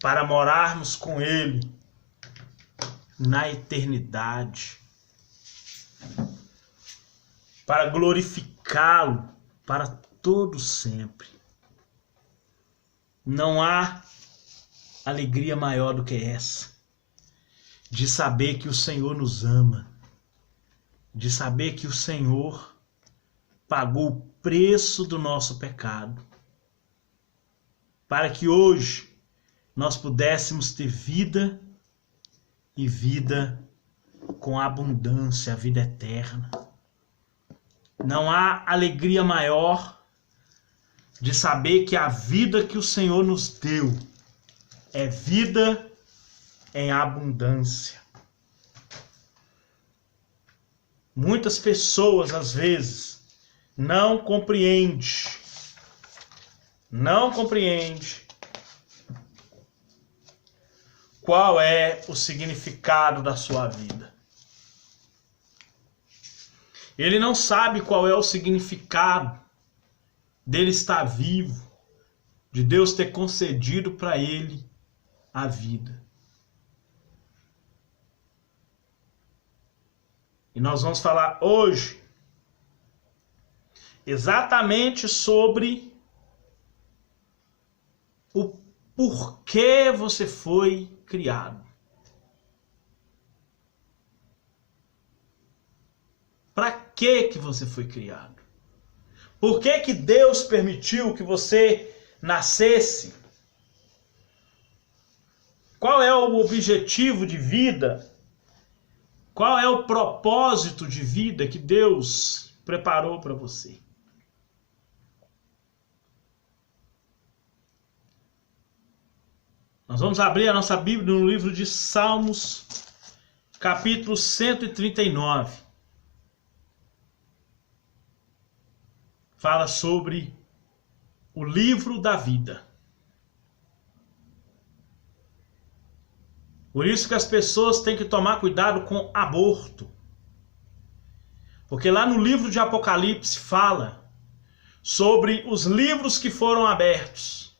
para morarmos com Ele na eternidade, para glorificá-lo para todo sempre. Não há alegria maior do que essa, de saber que o Senhor nos ama, de saber que o Senhor pagou o preço do nosso pecado, para que hoje nós pudéssemos ter vida e vida com abundância, a vida eterna. Não há alegria maior de saber que a vida que o Senhor nos deu é vida em abundância. Muitas pessoas, às vezes, não compreendem qual é o significado da sua vida. Ele não sabe qual é o significado dele estar vivo, de Deus ter concedido para ele a vida. E nós vamos falar hoje exatamente sobre o porquê você foi criado. Para que você foi criado? Por que Deus permitiu que você nascesse? Qual é o objetivo de vida? Qual é o propósito de vida que Deus preparou para você? Nós vamos abrir a nossa Bíblia no livro de Salmos, capítulo 139. Fala sobre o livro da vida. Por isso que as pessoas têm que tomar cuidado com aborto. Porque lá no livro de Apocalipse fala sobre os livros que foram abertos.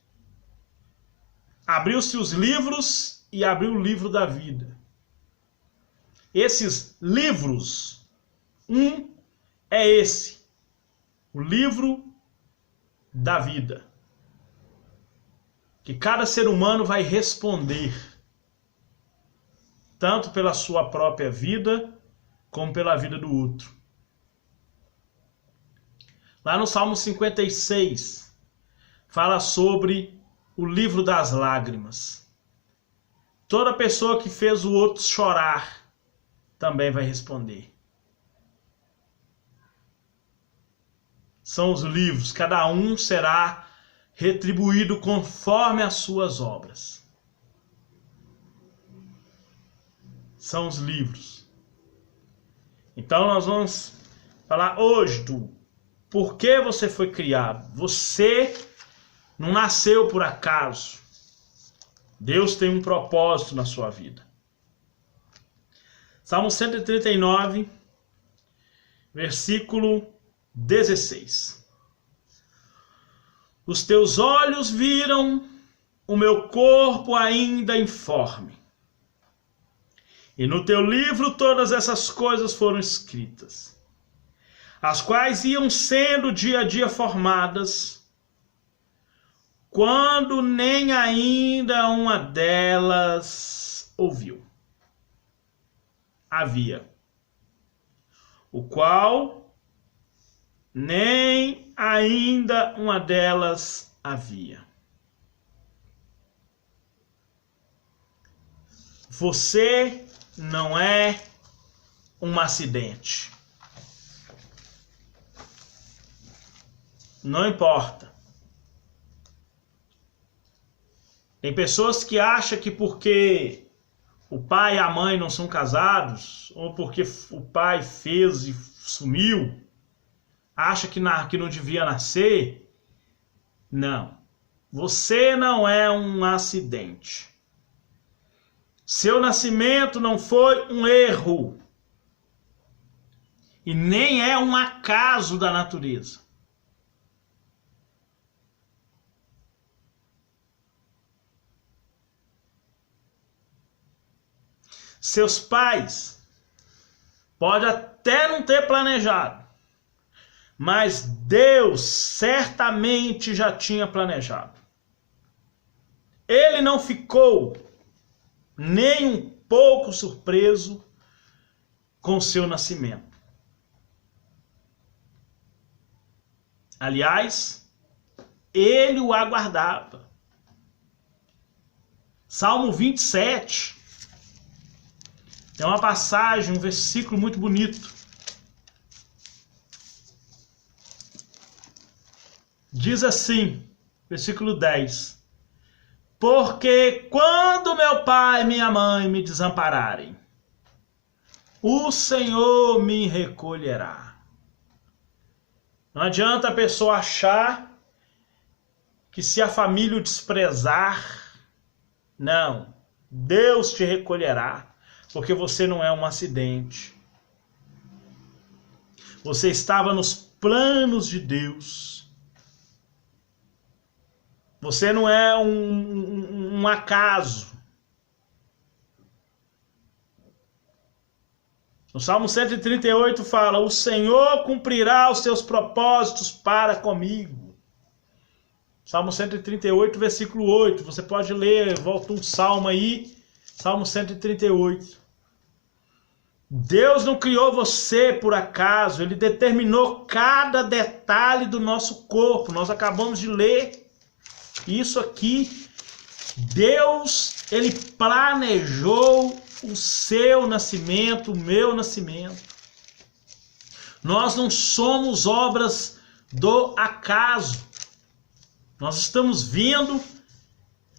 Abriu-se os livros e abriu o livro da vida. Esses livros, é esse, o livro da vida, que cada ser humano vai responder, tanto pela sua própria vida, como pela vida do outro. Lá no Salmo 56, fala sobre o livro das lágrimas. Toda pessoa que fez o outro chorar, também vai responder. São os livros, cada um será retribuído conforme as suas obras. São os livros. Então nós vamos falar hoje do porquê você foi criado. Você não nasceu por acaso. Deus tem um propósito na sua vida. Salmo 139, versículo 16. Os teus olhos viram o meu corpo ainda informe, e no teu livro todas essas coisas foram escritas, as quais iam sendo dia a dia formadas, quando nem ainda uma delas havia, o qual nem ainda uma delas havia. Você não é um acidente. Não importa. Tem pessoas que acham que porque o pai e a mãe não são casados, ou porque o pai fez e sumiu, acha que não devia nascer. Não. Você não é um acidente. Seu nascimento não foi um erro. E nem é um acaso da natureza. Seus pais podem até não ter planejado, mas Deus certamente já tinha planejado. Ele não ficou nem um pouco surpreso com seu nascimento. Aliás, ele o aguardava. Salmo 27, tem uma passagem, um versículo muito bonito. Diz assim, versículo 10. Porque quando meu pai e minha mãe me desampararem, o Senhor me recolherá. Não adianta a pessoa achar que se a família o desprezar, não, Deus te recolherá, porque você não é um acidente. Você estava nos planos de Deus. Você não é um acaso. No Salmo 138 fala: o Senhor cumprirá os seus propósitos para comigo. Salmo 138, versículo 8. Você pode ler, volta um salmo aí. Salmo 138. Deus não criou você por acaso. Ele determinou cada detalhe do nosso corpo. Nós acabamos de ler isso aqui. Deus, ele planejou o seu nascimento, o meu nascimento. Nós não somos obras do acaso. Nós estamos vendo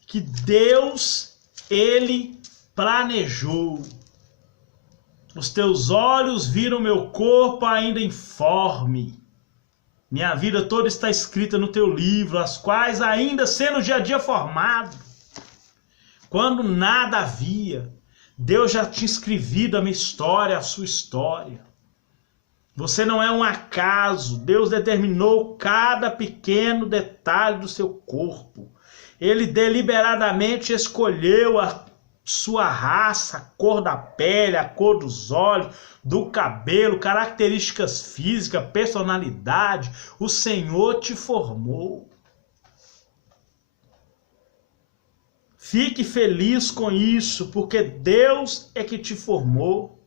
que Deus, ele planejou. Os teus olhos viram meu corpo ainda informe. Minha vida toda está escrita no teu livro, as quais ainda sendo dia a dia formado. Quando nada havia, Deus já tinha escrevido a minha história, a sua história. Você não é um acaso. Deus determinou cada pequeno detalhe do seu corpo. Ele deliberadamente escolheu a sua raça, a cor da pele, a cor dos olhos, do cabelo, características físicas, personalidade. O Senhor te formou. Fique feliz com isso, porque Deus é que te formou.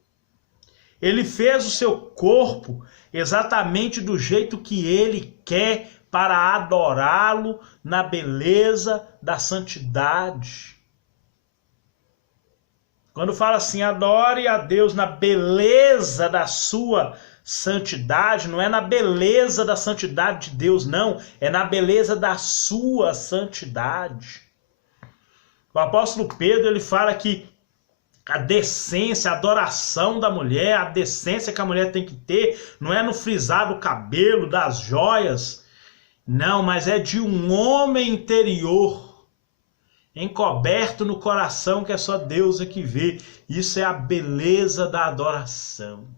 Ele fez o seu corpo exatamente do jeito que ele quer para adorá-lo na beleza da santidade. Quando fala assim, adore a Deus na beleza da sua santidade, não é na beleza da santidade de Deus, não. É na beleza da sua santidade. O apóstolo Pedro, ele fala que a decência, a adoração da mulher, a decência que a mulher tem que ter, não é no frisar do cabelo, das joias, não, mas é de um homem interior, encoberto no coração, que é só Deus é que vê. Isso é a beleza da adoração.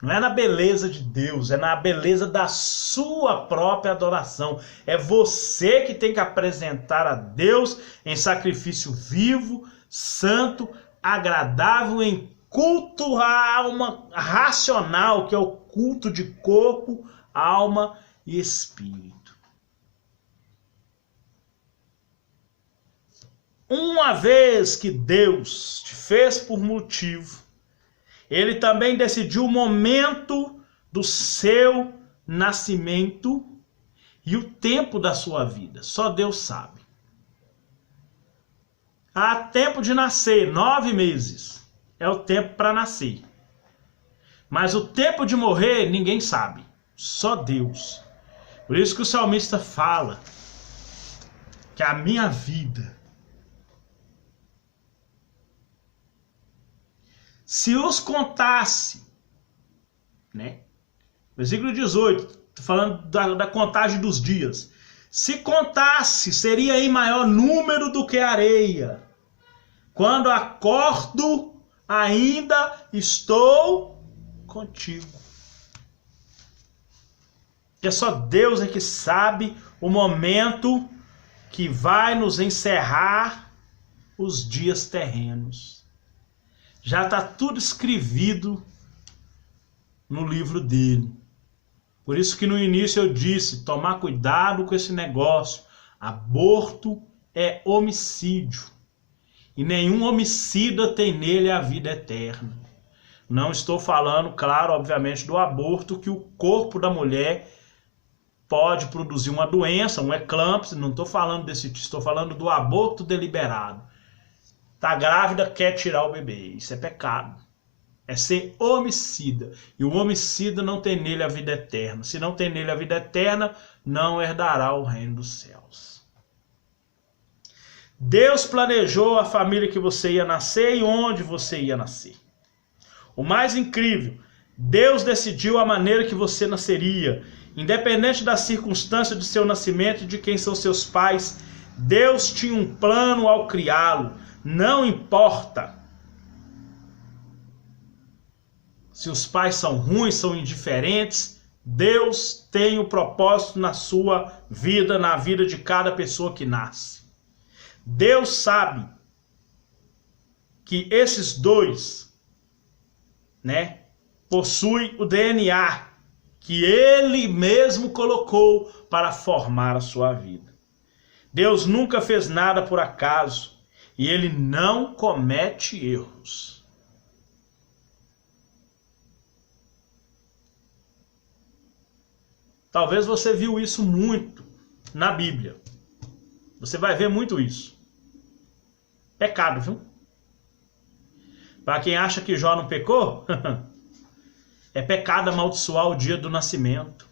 Não é na beleza de Deus, é na beleza da sua própria adoração. É você que tem que apresentar a Deus em sacrifício vivo, santo, agradável, em culto à alma racional, que é o culto de corpo, alma e espírito. Uma vez que Deus te fez por motivo, ele também decidiu o momento do seu nascimento e o tempo da sua vida. Só Deus sabe. Há tempo de nascer, 9 meses. É o tempo para nascer. Mas o tempo de morrer, ninguém sabe. Só Deus. Por isso que o salmista fala que a minha vida, se os contasse, né? Versículo 18, tô falando da contagem dos dias. Se contasse, seria em maior número do que a areia. Quando acordo, ainda estou contigo. Porque só Deus é que sabe o momento que vai nos encerrar os dias terrenos. Já está tudo escrevido no livro dele. Por isso que no início eu disse, tomar cuidado com esse negócio. Aborto é homicídio. E nenhum homicida tem nele a vida eterna. Não estou falando, claro, obviamente, do aborto, que o corpo da mulher pode produzir uma doença, um eclâmpsia. Não estou falando desse tipo, estou falando do aborto deliberado. Tá grávida, quer tirar o bebê. Isso é pecado. É ser homicida. E o homicida não tem nele a vida eterna. Se não tem nele a vida eterna, não herdará o reino dos céus. Deus planejou a família que você ia nascer e onde você ia nascer. O mais incrível, Deus decidiu a maneira que você nasceria. Independente da circunstância de seu nascimento e de quem são seus pais, Deus tinha um plano ao criá-lo. Não importa se os pais são ruins, são indiferentes, Deus tem um propósito na sua vida, na vida de cada pessoa que nasce. Deus sabe que esses dois, possuem o DNA que Ele mesmo colocou para formar a sua vida. Deus nunca fez nada por acaso e Ele não comete erros. Talvez você viu isso muito na Bíblia. Você vai ver muito isso. Pecado, viu? Para quem acha que Jó não pecou, é pecado amaldiçoar o dia do nascimento.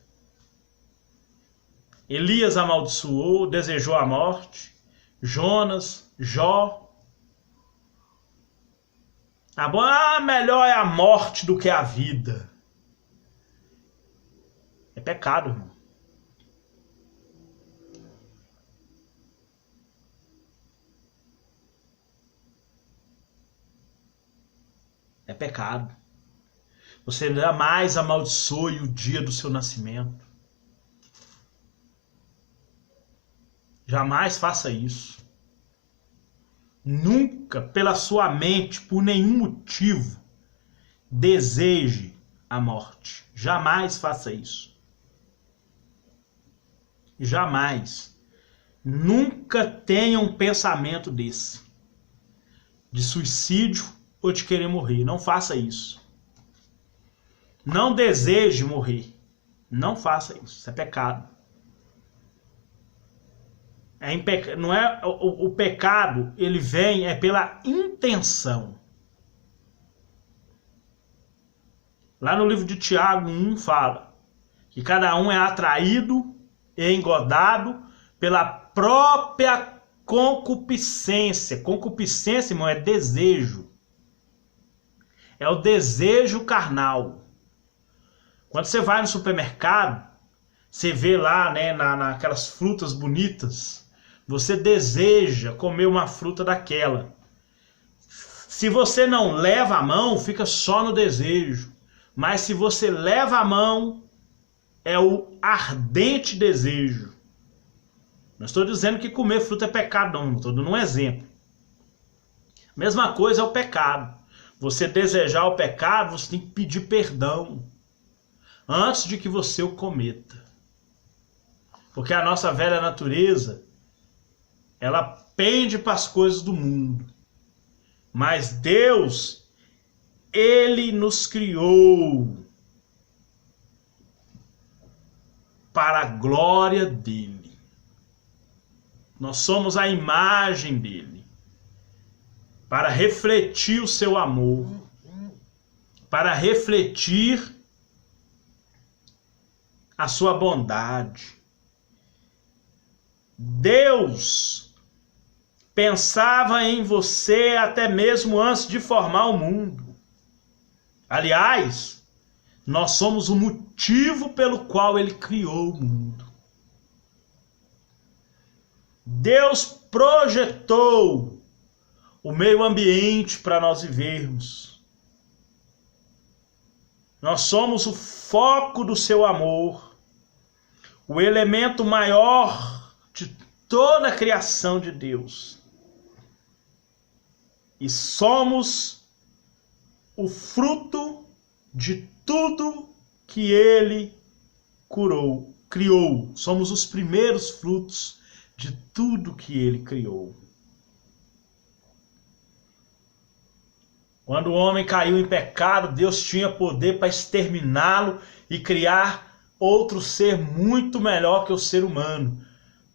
Elias amaldiçoou, desejou a morte. Jonas, Jó. Melhor é a morte do que a vida. É pecado, irmão. É pecado. Você jamais amaldiçoe o dia do seu nascimento. Jamais faça isso. Nunca, pela sua mente, por nenhum motivo, deseje a morte. Jamais faça isso. Jamais. Nunca tenha um pensamento desse. De suicídio ou de querer morrer. Não faça isso. Não deseje morrer. Não faça isso. Isso é pecado. Não é o pecado, ele vem pela intenção. Lá no livro de Tiago 1 fala que cada um é atraído e engodado pela própria concupiscência. Concupiscência, irmão, é desejo. É o desejo carnal. Quando você vai no supermercado, você vê lá, naquelas frutas bonitas, você deseja comer uma fruta daquela. Se você não leva a mão, fica só no desejo. Mas se você leva a mão, é o ardente desejo. Não estou dizendo que comer fruta é pecado, não. Estou dando um exemplo. Mesma coisa é o pecado. Você desejar o pecado, você tem que pedir perdão antes de que você o cometa. Porque a nossa velha natureza, ela pende para as coisas do mundo. Mas Deus, Ele nos criou para a glória dEle. Nós somos a imagem dEle. Para refletir o seu amor. Para refletir a sua bondade. Deus pensava em você até mesmo antes de formar o mundo. Aliás, nós somos o motivo pelo qual Ele criou o mundo. Deus projetou o meio ambiente para nós vivermos. Nós somos o foco do seu amor, o elemento maior de toda a criação de Deus. e somos o fruto de tudo que ele criou. Somos os primeiros frutos de tudo que ele criou. Quando o homem caiu em pecado, Deus tinha poder para exterminá-lo e criar outro ser muito melhor que o ser humano.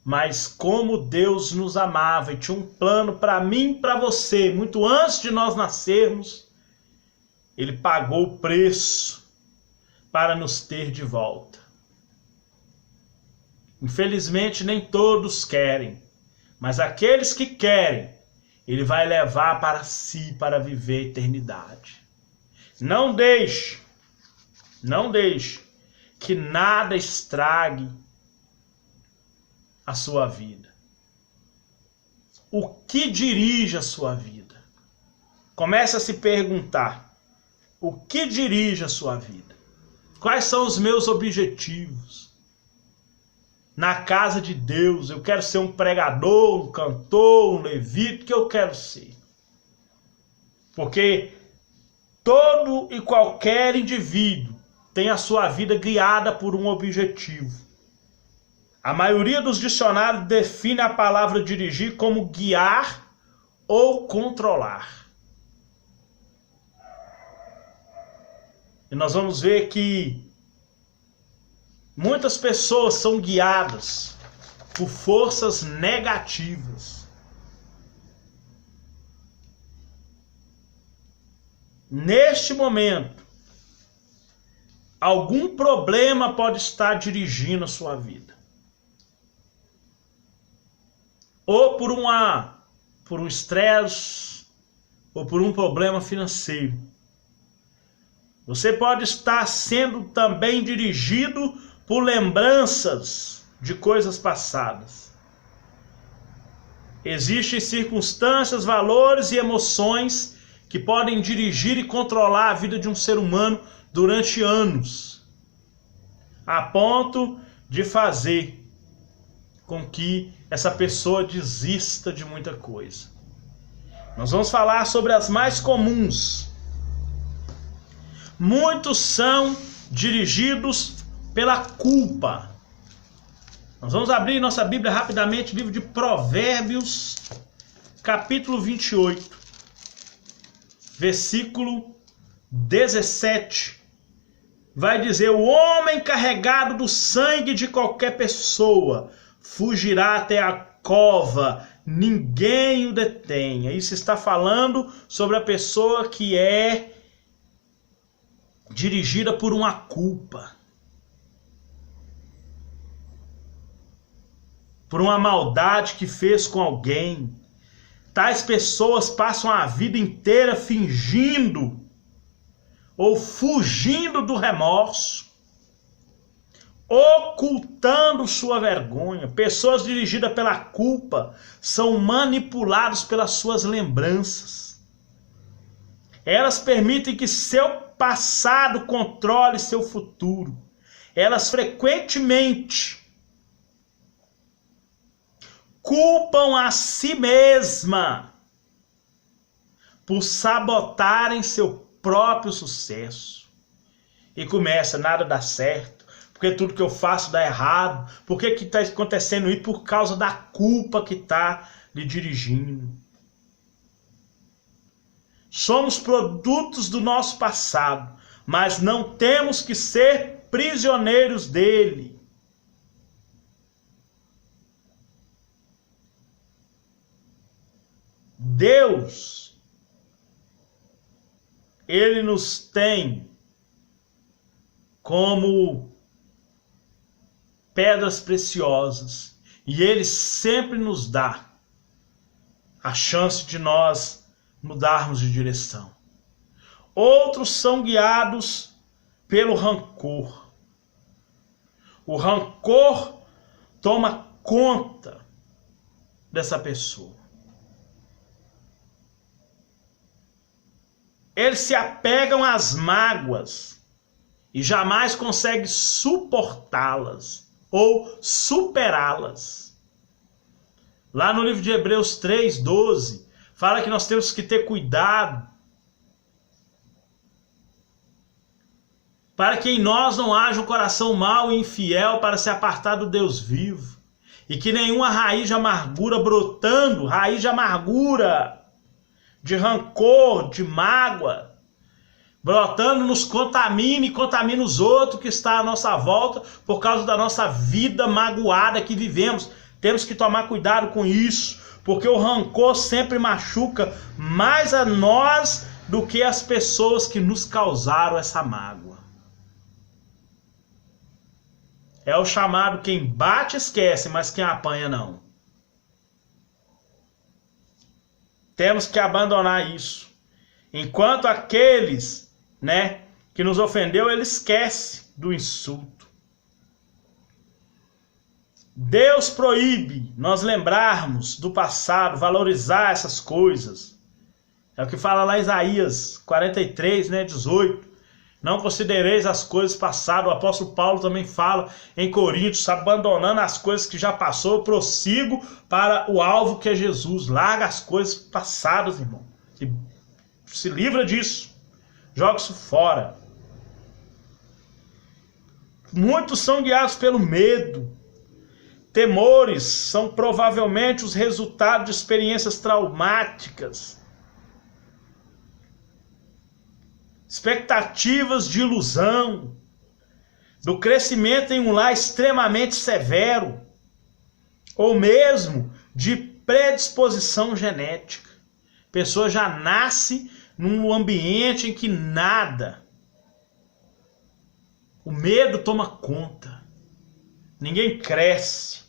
Mas como Deus nos amava e tinha um plano para mim e para você, muito antes de nós nascermos, ele pagou o preço para nos ter de volta. Infelizmente nem todos querem, mas aqueles que querem, ele vai levar para si para viver a eternidade. Não deixe que nada estrague a sua vida. O que dirige a sua vida? Comece a se perguntar: o que dirige a sua vida? Quais são os meus objetivos? Na casa de Deus, eu quero ser um pregador, um cantor, um levita, o que eu quero ser? Porque todo e qualquer indivíduo tem a sua vida guiada por um objetivo. A maioria dos dicionários define a palavra dirigir como guiar ou controlar. E nós vamos ver que muitas pessoas são guiadas por forças negativas. Neste momento, algum problema pode estar dirigindo a sua vida. Ou por um estresse, ou por um problema financeiro. Você pode estar sendo também dirigido por lembranças de coisas passadas. Existem circunstâncias, valores e emoções que podem dirigir e controlar a vida de um ser humano durante anos, a ponto de fazer com que essa pessoa desista de muita coisa. Nós vamos falar sobre as mais comuns. Muitos são dirigidos pela culpa. Nós vamos abrir nossa Bíblia rapidamente, livro de Provérbios, capítulo 28, versículo 17. Vai dizer: o homem carregado do sangue de qualquer pessoa fugirá até a cova, ninguém o detenha. Isso está falando sobre a pessoa que é dirigida por uma culpa, por uma maldade que fez com alguém. Tais pessoas passam a vida inteira fingindo ou fugindo do remorso, ocultando sua vergonha. Pessoas dirigidas pela culpa são manipuladas pelas suas lembranças. Elas permitem que seu passado controle seu futuro. Elas frequentemente culpam a si mesma por sabotarem seu próprio sucesso. E começa: nada dá certo, porque tudo que eu faço dá errado. Por que está acontecendo isso? Por causa da culpa que está lhe dirigindo. Somos produtos do nosso passado, mas não temos que ser prisioneiros dele. Deus, ele nos tem como pedras preciosas e ele sempre nos dá a chance de nós mudarmos de direção. Outros são guiados pelo rancor. O rancor toma conta dessa pessoa. Eles se apegam às mágoas e jamais conseguem suportá-las ou superá-las. Lá no livro de Hebreus 3:12, Fala que nós temos que ter cuidado para que em nós não haja um coração mau e infiel para se apartar do Deus vivo, e que nenhuma raiz de amargura brotando, raiz de amargura, de rancor, de mágoa, brotando nos contamine e contamine os outros que estão à nossa volta por causa da nossa vida magoada que vivemos. Temos que tomar cuidado com isso, porque o rancor sempre machuca mais a nós do que as pessoas que nos causaram essa mágoa. É o chamado quem bate esquece, mas quem apanha não. Temos que abandonar isso. Enquanto aqueles, que nos ofendeu, ele esquece do insulto. Deus proíbe nós lembrarmos do passado, valorizar essas coisas. É o que fala lá em Isaías 43, 18. Não considereis as coisas passadas. O apóstolo Paulo também fala em Coríntios, abandonando as coisas que já passou, eu prossigo para o alvo que é Jesus. Larga as coisas passadas, irmão. Se livra disso. Joga isso fora. Muitos são guiados pelo medo. Temores são provavelmente os resultados de experiências traumáticas. Expectativas de ilusão, do crescimento em um lar extremamente severo, ou mesmo de predisposição genética. A pessoa já nasce num ambiente em que nada, o medo toma conta, ninguém cresce.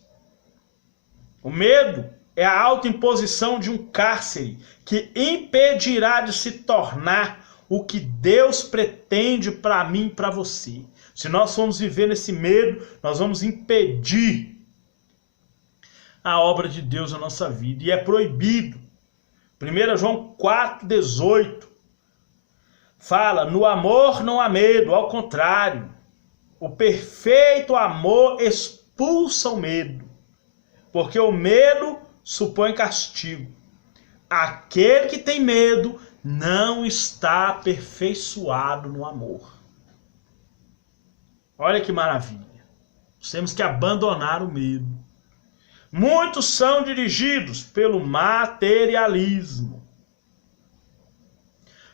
O medo é a autoimposição de um cárcere que impedirá de se tornar o que Deus pretende para mim e para você. Se nós formos viver nesse medo, nós vamos impedir a obra de Deus na nossa vida. E é proibido. 1 João 4,18 fala, no amor não há medo, ao contrário. O perfeito amor expulsa o medo, porque o medo supõe castigo. Aquele que tem medo não está aperfeiçoado no amor. Olha que maravilha. Nós temos que abandonar o medo. Muitos são dirigidos pelo materialismo.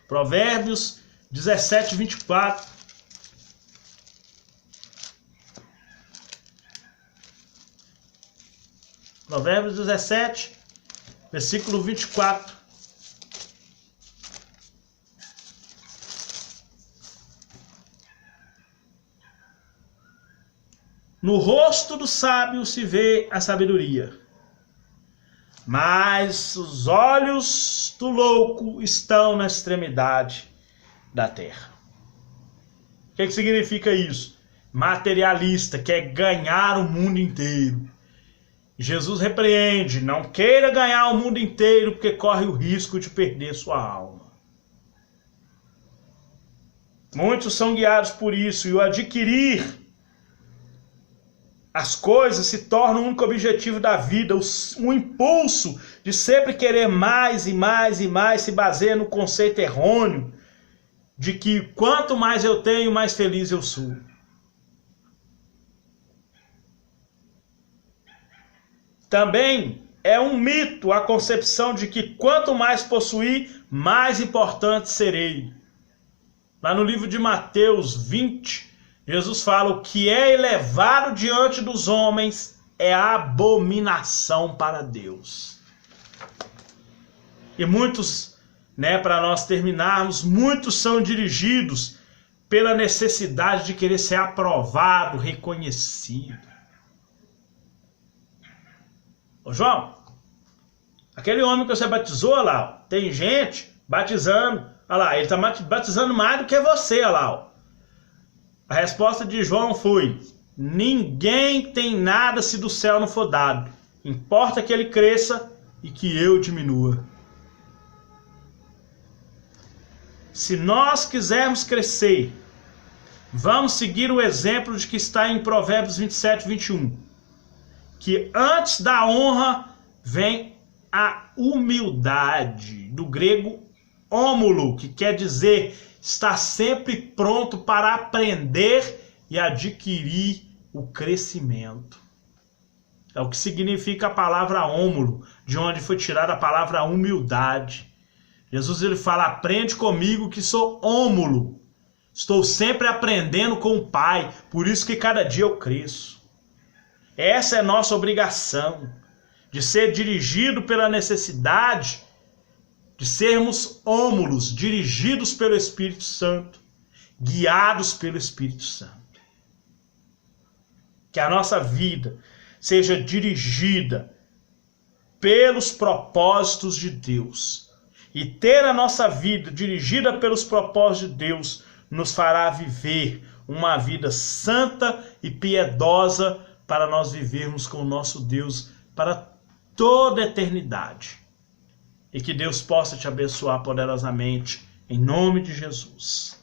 Provérbios 17, 24. Provérbios 17, versículo 24. No rosto do sábio se vê a sabedoria, mas os olhos do louco estão na extremidade da terra. O que significa isso? Materialista, quer ganhar o mundo inteiro. Jesus repreende, não queira ganhar o mundo inteiro, porque corre o risco de perder sua alma. Muitos são guiados por isso, e o adquirir as coisas se torna o único objetivo da vida. O impulso de sempre querer mais e mais e mais se baseia no conceito errôneo de que quanto mais eu tenho, mais feliz eu sou. Também é um mito a concepção de que quanto mais possuir, mais importante serei. Lá no livro de Mateus 20, Jesus fala, o que é elevado diante dos homens é abominação para Deus. E muitos, para nós terminarmos, muitos são dirigidos pela necessidade de querer ser aprovado, reconhecido. Ô João, aquele homem que você batizou, olha lá, tem gente batizando, olha lá, ele está batizando mais do que você, olha lá. Ó. A resposta de João foi, ninguém tem nada se do céu não for dado. Importa que ele cresça e que eu diminua. Se nós quisermos crescer, vamos seguir o exemplo de que está em Provérbios 27, 21. Que antes da honra vem a humildade, do grego ómulo, que quer dizer estar sempre pronto para aprender e adquirir o crescimento. É o que significa a palavra ómulo, de onde foi tirada a palavra humildade. Jesus ele fala: aprende comigo que sou ómulo. Estou sempre aprendendo com o Pai, por isso que cada dia eu cresço. Essa é nossa obrigação, de ser dirigido pela necessidade de sermos ómulos, dirigidos pelo Espírito Santo, guiados pelo Espírito Santo. Que a nossa vida seja dirigida pelos propósitos de Deus. E ter a nossa vida dirigida pelos propósitos de Deus nos fará viver uma vida santa e piedosa para nós vivermos com o nosso Deus para toda a eternidade. E que Deus possa te abençoar poderosamente, em nome de Jesus.